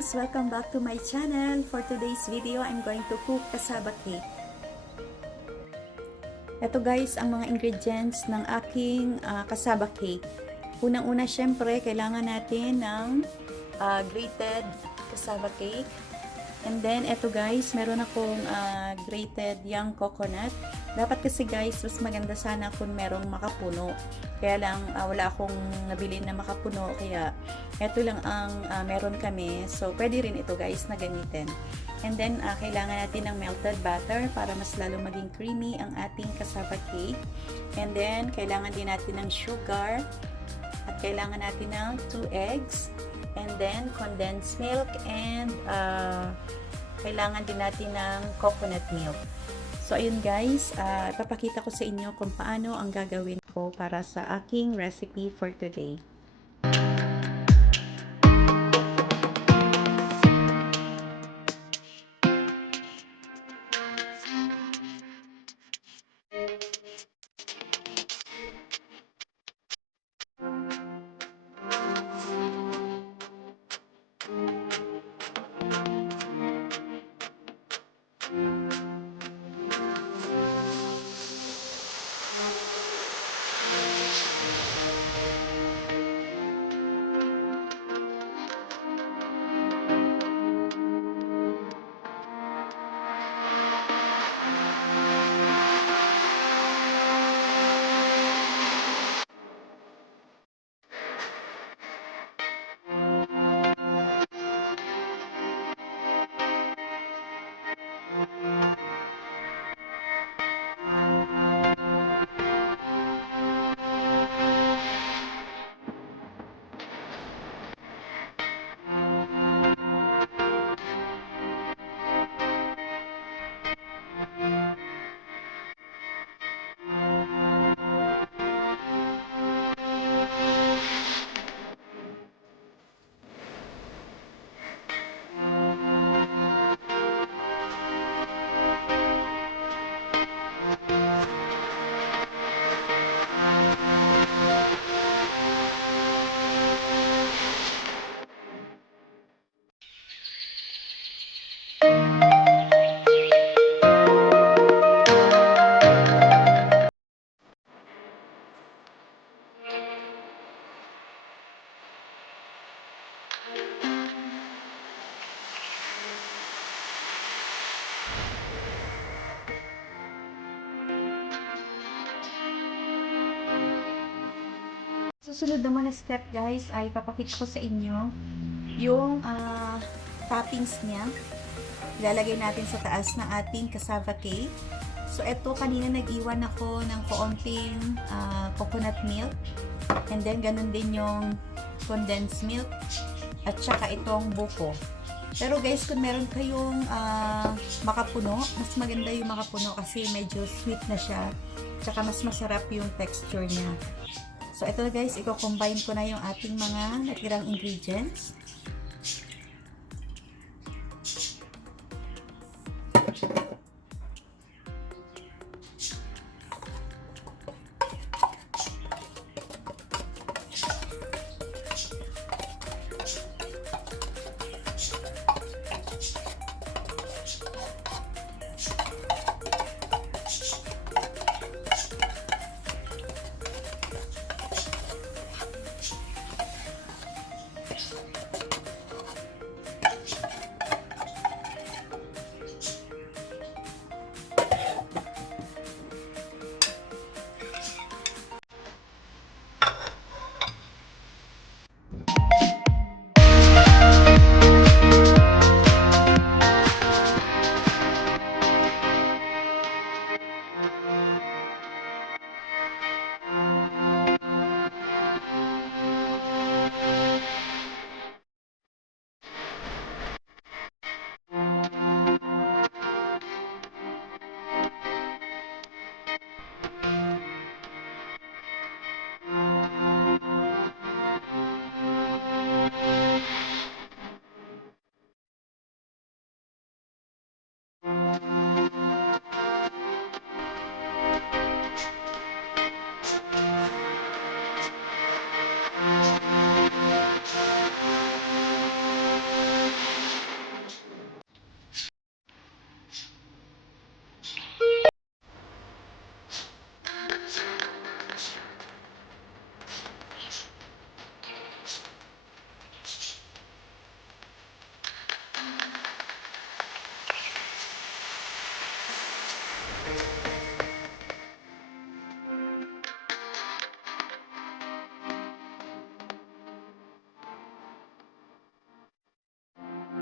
guys! Welcome back to my channel. For today's video, I'm going to cook cassava cake. Ito guys, ang mga ingredients ng aking cassava cake. Unang-una, syempre, kailangan natin ng grated cassava cake. And then, ito guys, meron akong grated young coconut. Dapat kasi guys, mas maganda sana kung merong makapuno. Kaya lang, wala akong nabili na makapuno. Kaya, ito lang ang meron kami. So, pwede rin ito guys na gamitin. And then, kailangan natin ng melted butter para mas lalo maging creamy ang ating cassava cake. And then, kailangan din natin ng sugar. At kailangan natin ng 2 eggs. And then, condensed milk. And, kailangan din natin ng coconut milk. So, ayun guys, ipapakita ko sa inyo kung paano ang gagawin ko para sa aking recipe for today. Susunod naman na step guys ay papakita ko sa inyo yung toppings niya. Ilalagay natin sa taas ng ating cassava cake. So ito, kanina nag-iwan ako ng kaunting coconut milk. And then ganun din yung condensed milk. At saka itong buko. Pero guys, kung meron kayong makapuno, mas maganda yung makapuno kasi medyo sweet na siya. Tsaka mas masarap yung texture niya. So, ito guys, i-combine ko na yung ating mga natirang ingredients.